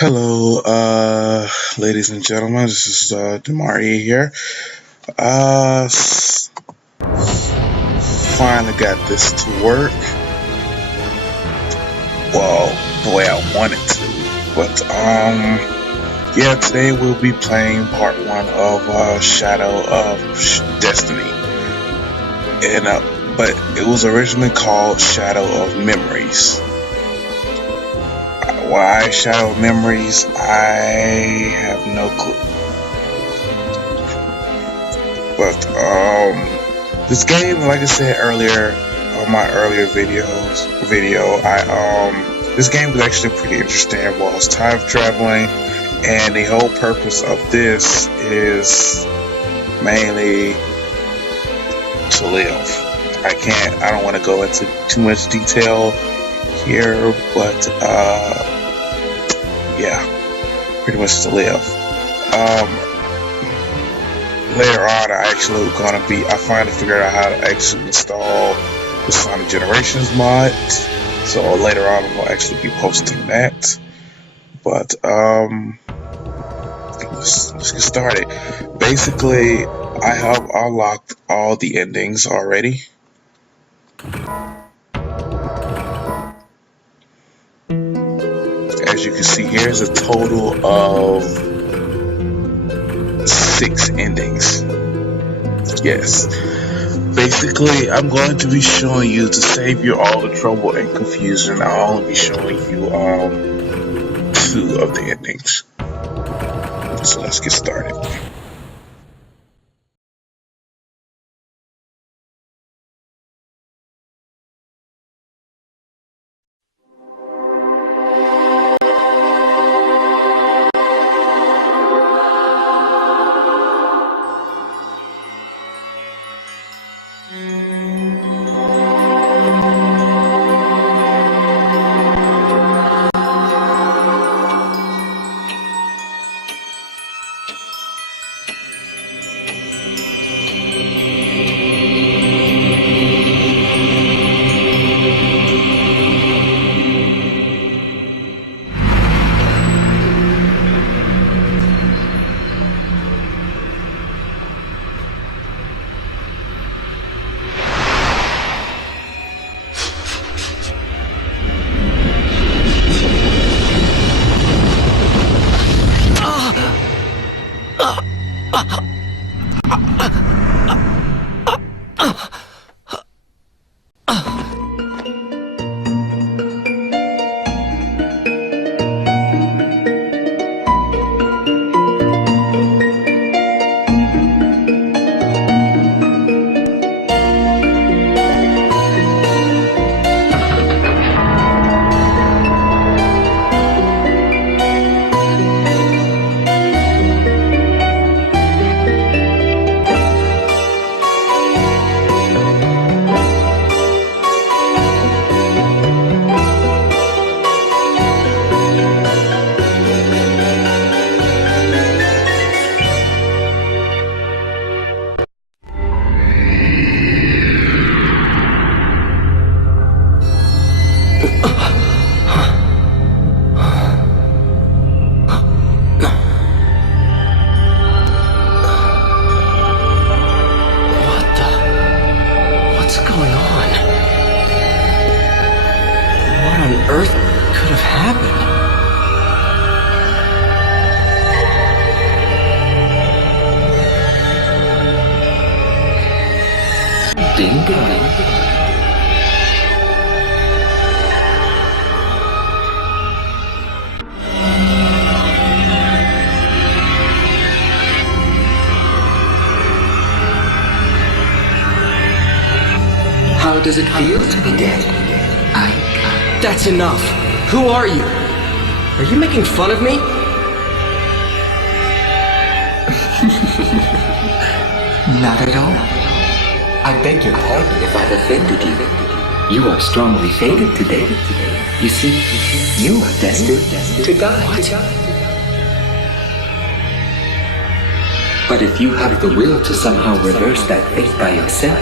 Hello, ladies and gentlemen. This is Demarie here. Uh, s- Finally got this to work. Well, the way I wanted to, but yeah. Today we'll be playing part one of Shadow of Destiny, and but it was originally called Shadow of Memories. Why Shadow of Memories? I have no clue. But this game, like I said earlier on my earlier video, this game was actually pretty interesting. It involves time traveling, and the whole purpose of this is mainly to live. I don't want to go into too much detail here, but yeah, pretty much to live. Later on, I finally figured out how to actually install the Sonic Generations mod. So later on, I'm gonna actually be posting that. But let's get started. Basically, I have unlocked all the endings already. As you can see, here's a total of 6 endings. Yes. Basically, I'm going to be showing you, to save you all the trouble and confusion, I'll only be showing you 2 of the endings. So let's get started. How does it feel to be dead? That's enough! Who are you? Are you making fun of me? Not at all. I beg your pardon if I've offended you. You are strongly fated today. You see, you are destined to die. But if you have the will to somehow reverse that fate by yourself,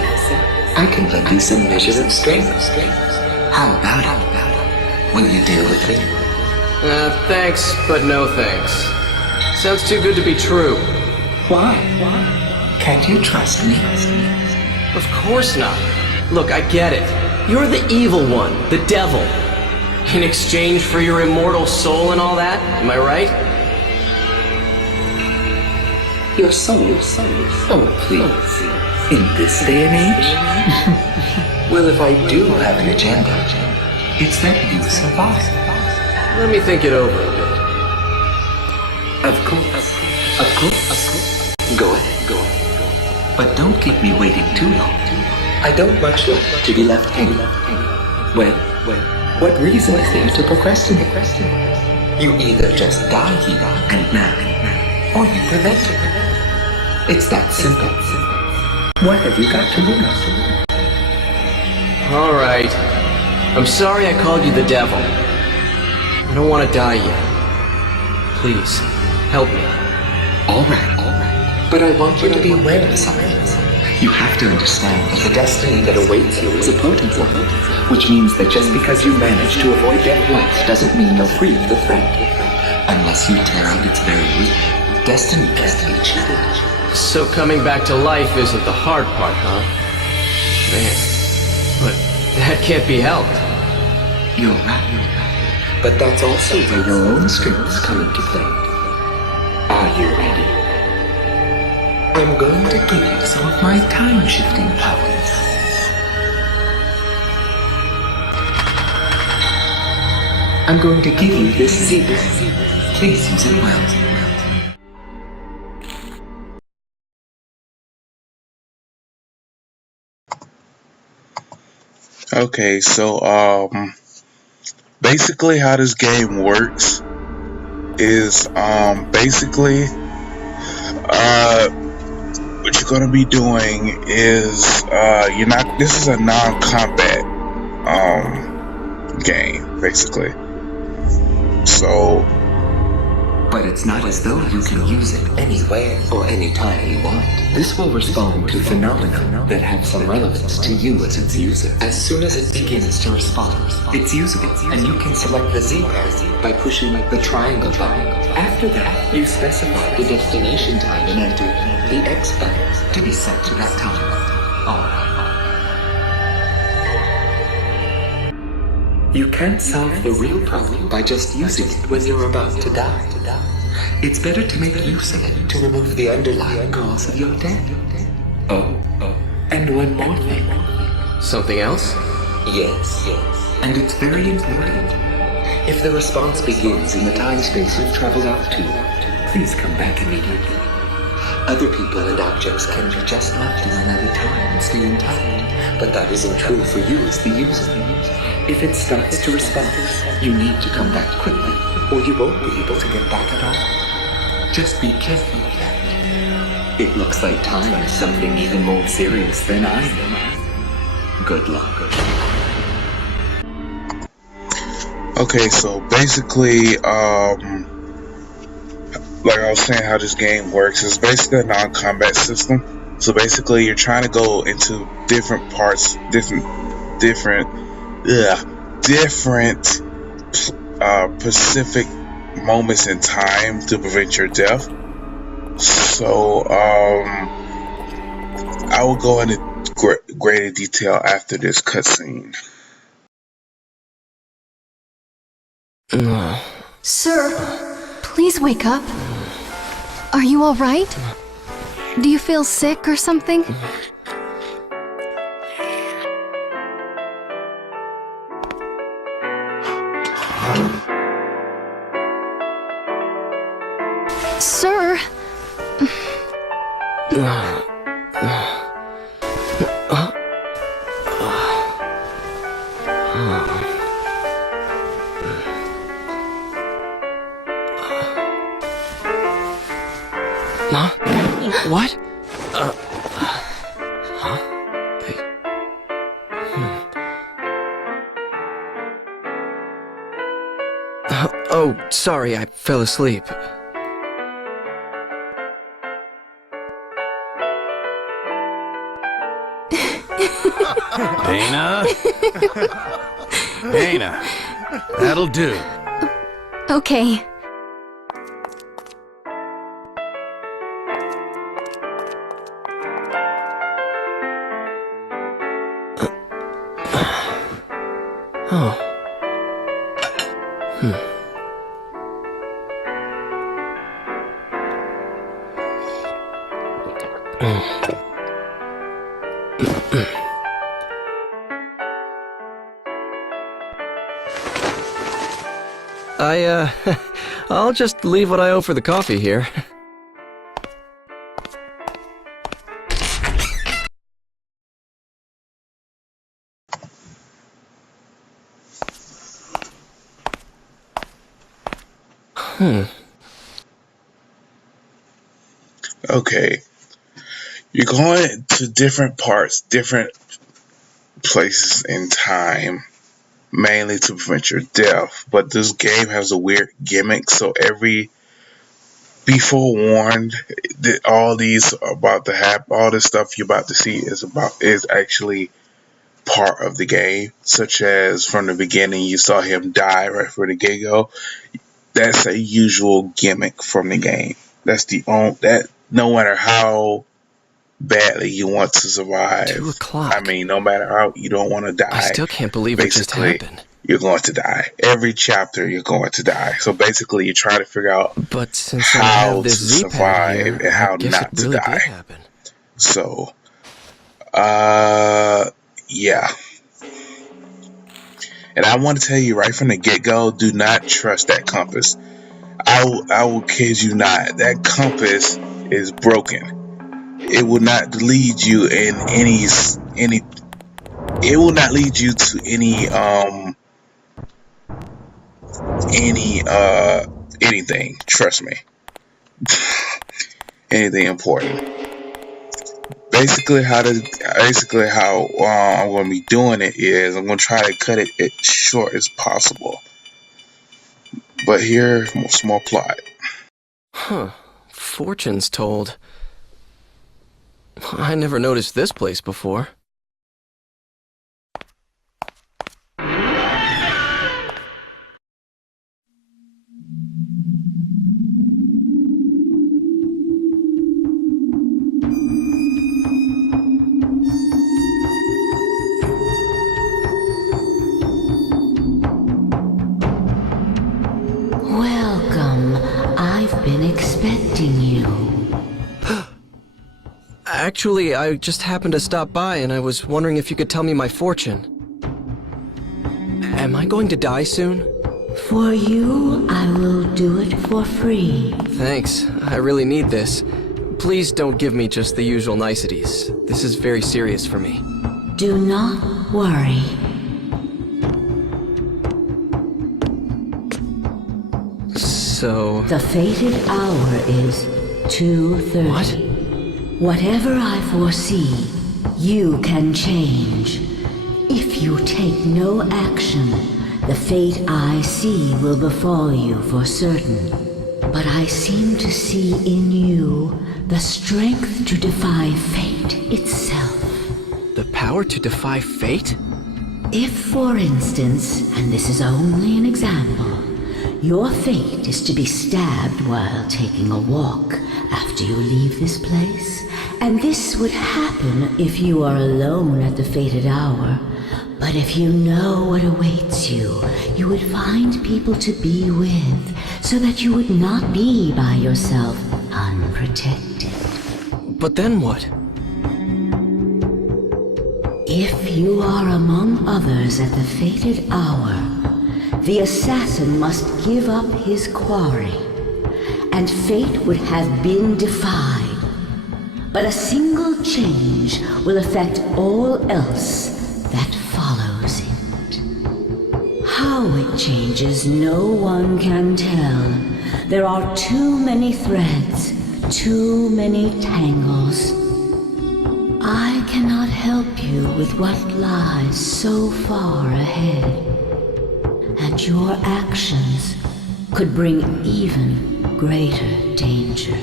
I can lend you some measure of strength. How about it? Will you deal with me? Thanks, but no thanks. Sounds too good to be true. Why? Can't you trust me? Of course not. Look, I get it. You're the evil one, the devil. In exchange for your immortal soul and all that, am I right? Your soul? Oh, please. In this day and age? Well, if I do have an agenda, it's that you survive. Let me think it over a bit. Of course. Go ahead. But don't keep me waiting too long. I don't much like to be left hanging. Well, what reason is there to procrastinate? You either just die here and now, or you prevent it. It's that simple. What have you got to lose? All right. I'm sorry I called you the devil. I don't want to die yet. Please, help me. All right. But I want you to be aware of something. You have to understand that the destiny that awaits you is a potent one, which means that just because you manage to avoid death once doesn't mean you're free of the threat. Unless you tear out its very root, destiny can't be cheated. So coming back to life isn't the hard part, huh? Man, but that can't be helped. You're right. But that's also where your own strengths come into play. Are you ready? I'm going to give you some of my time-shifting powers. I'm going to give you this secret. Please use it well. Okay, so basically how this game works is basically what you're gonna be doing is this is a non-combat game basically. So but it's not as though you can use it anywhere or anytime you want. This will respond to phenomena that have some relevance to you as its user. As soon as it begins to respond, it's usable, and you can select the Z path by pushing the triangle button. After that, you specify the destination time and enter the X button to be set to that time. You can't solve the real problem by just using it when you're about to die. It's better to make use of it to remove the underlying cause of your death. Oh, and one more thing. Something else? Yes. And it's very important. If the response begins in the time-space you've traveled out to, please come back immediately. Other people and objects can be just left in another time and stay intact, but that isn't true for you as the user. If it starts to respond, you need to come back quickly, or you won't be able to get back at all. Just be careful of that. It looks like time is something even more serious than I am. Good luck. okay, so basically like I was saying, how this game works is basically a non-combat system. So basically you're trying to go into different parts, different specific moments in time to prevent your death. So I will go into greater detail after this cutscene. Sir, please wake up. Are you all right? Do you feel sick or something? Sir? Huh? What? Oh, sorry, I fell asleep. Dana? Dana, that'll do. Okay. Oh. I'll just leave what I owe for the coffee here. Okay. You're going to different parts, different places in time, mainly to prevent your death. But this game has a weird gimmick, so be forewarned that all these are about to happen. All this stuff you're about to see is actually part of the game. Such as from the beginning, you saw him die right from the get-go. That's a usual gimmick from the game. That's the only that no matter how badly you want to survive. 2 o'clock. I mean, no matter how you don't want to die. I still can't believe it just happened. You're going to die. Every chapter, you're going to die. So basically, you try to figure out But since I how have to this Z-pad survive here, and how I guess not it really to die. did happen. So, yeah. And I want to tell you right from the get-go, do not trust that compass. I will kid you not. That compass is broken. It will not lead you in any. It will not lead you to anything. Trust me. Anything important. Basically, how I'm going to be doing it is I'm going to try to cut it as short as possible. But here's a small plot. Huh. Fortunes told. I never noticed this place before. Welcome. I've been expecting you. Actually, I just happened to stop by and I was wondering if you could tell me my fortune. Am I going to die soon? For you, I will do it for free. Thanks. I really need this. Please don't give me just the usual niceties. This is very serious for me. Do not worry. So... The fated hour is 2:30. What? Whatever I foresee, you can change. If you take no action, the fate I see will befall you for certain. But I seem to see in you the strength to defy fate itself. The power to defy fate? If, for instance, and this is only an example, your fate is to be stabbed while taking a walk after you leave this place, and this would happen if you are alone at the fated hour. But if you know what awaits you, you would find people to be with, so that you would not be by yourself unprotected. But then what? If you are among others at the fated hour, the assassin must give up his quarry, and fate would have been defied. But a single change will affect all else that follows it. How it changes, no one can tell. There are too many threads, too many tangles. I cannot help you with what lies so far ahead. And your actions could bring even greater danger.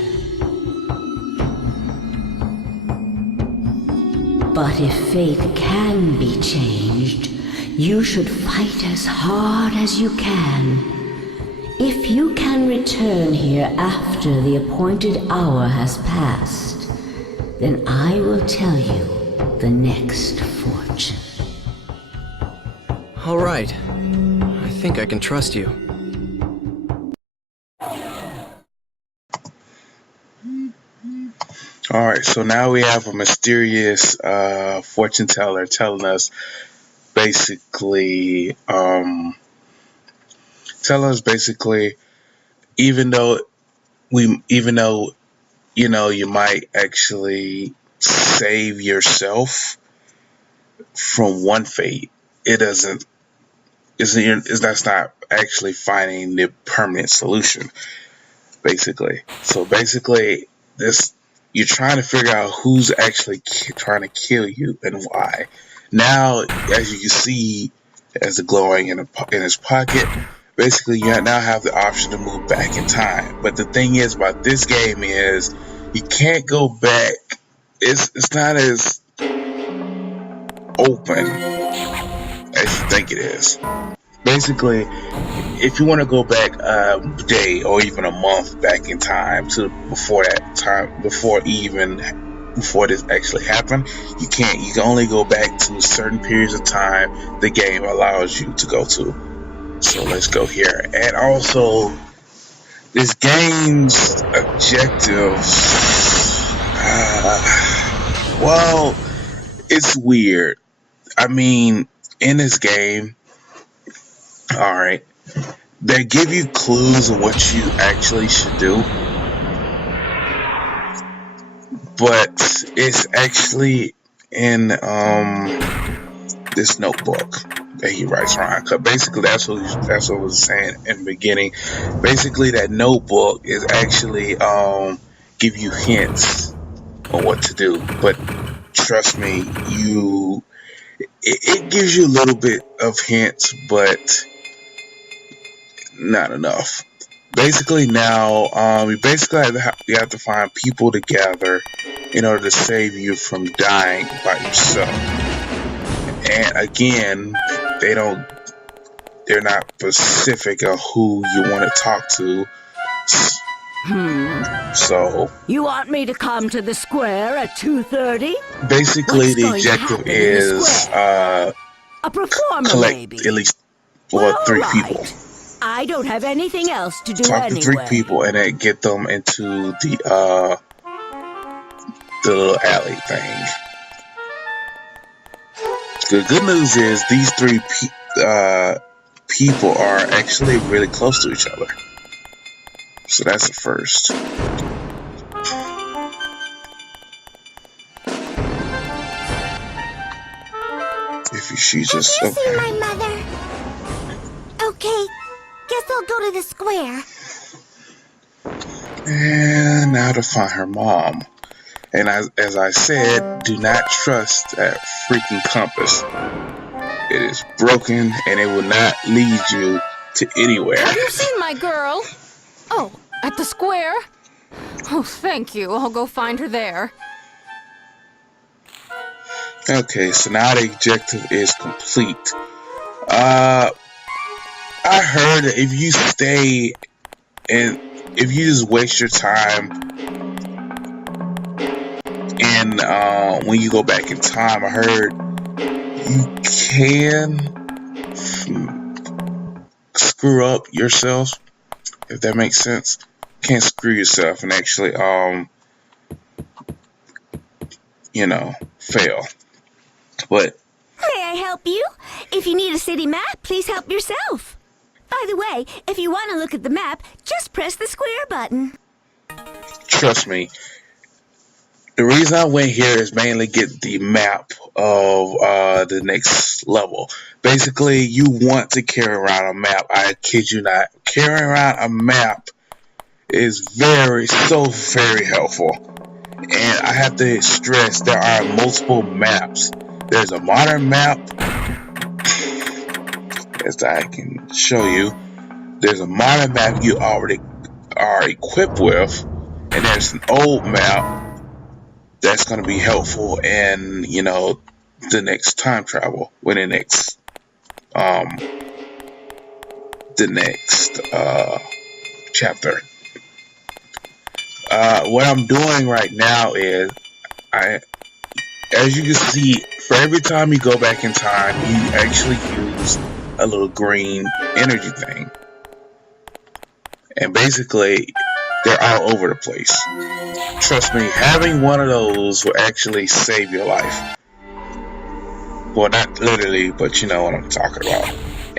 But if fate can be changed, you should fight as hard as you can. If you can return here after the appointed hour has passed, then I will tell you the next fortune. All right. I think I can trust you. Alright, so now we have a mysterious fortune teller telling us basically, even though you might actually save yourself from one fate, that's not actually finding the permanent solution, basically. So basically, you're trying to figure out who's actually trying to kill you and why. Now, as you can see, as the glowing in his pocket, basically you now have the option to move back in time. But the thing is about this game is you can't go back. It's not as open as you think it is. Basically, if you want to go back a day or even a month back in time to before this actually happened, you can't. You can only go back to certain periods of time the game allows you to go to. So let's go here. And also, this game's objective, well, it's weird. I mean, in this game, alright, they give you clues of what you actually should do, but it's actually in this notebook that he writes around. Cause basically, that's what I was saying in the beginning. Basically, that notebook is actually give you hints on what to do. But trust me, it gives you a little bit of hints, but not enough. Basically, now you have to find people together in order to save you from dying by yourself. And again, they're not specific on who you want to talk to. So You want me to come to the square at 2:30? basically, What's the going to objective happen in the is square? A performer, collect maybe. at least Well, three all people. right. I don't have anything else to do Talk to three anyway. people and then get them into the little alley thing. The good news is these three people are actually really close to each other. So that's the first. If she's just Have you seen my mother? Okay, guess I'll go to the square. And now to find her mom. And as I said, do not trust that freaking compass. It is broken and it will not lead you to anywhere. Have you seen my girl? Oh, at the square? Oh, thank you. I'll go find her there. Okay, so now the objective is complete. I heard that if you stay and if you just waste your time and when you go back in time, I heard you can screw up yourself, if that makes sense. You can't screw yourself and actually fail. But May I help you? If you need a city map, please help yourself. By the way, if you want to look at the map, just press the square button. trust me, the reason I went here is mainly get the map of the next level. Basically, you want to carry around a map. I kid you not. Carrying around a map is very helpful. And I have to stress there are multiple maps. There's a modern map, as I can show you. There's a modern map you already are equipped with, and there's an old map that's going to be helpful in, the next time travel, when the next chapter. What I'm doing right now is, as you can see, for every time you go back in time, you actually use a little green energy thing. And basically, they're all over the place. Trust me, having one of those will actually save your life. Well, not literally, but you know what I'm talking about.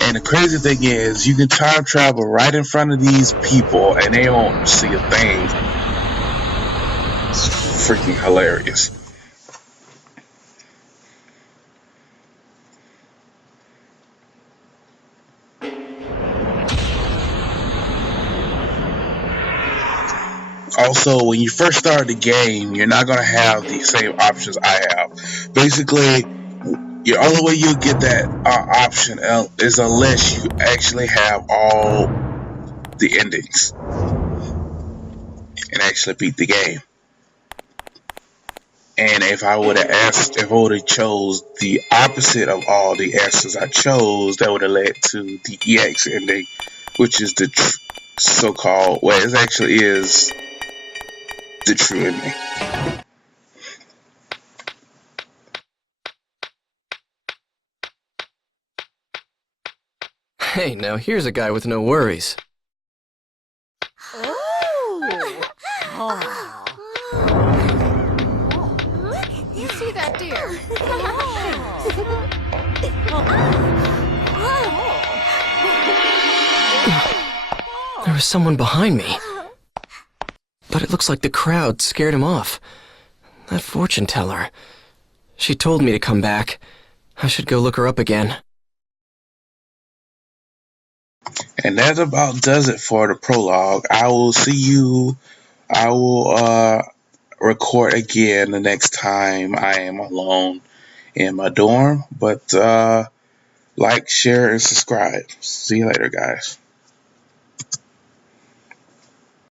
And the crazy thing is, you can time travel right in front of these people and they don't see a thing. It's freaking hilarious. Also, when you first start the game, you're not going to have the same options I have. Basically, the only way you get that option is unless you actually have all the endings and actually beat the game. And if I would have chose the opposite of all the answers I chose, that would have led to the EX ending, which is the so-called, well, it actually is the true ending. Hey, now here's a guy with no worries. You see that deer? There was someone behind me. But it looks like the crowd scared him off. That fortune teller. She told me to come back. I should go look her up again. And that about does it for the prologue. I will record again the next time I am alone in my dorm. But like, share, and subscribe. See you later, guys.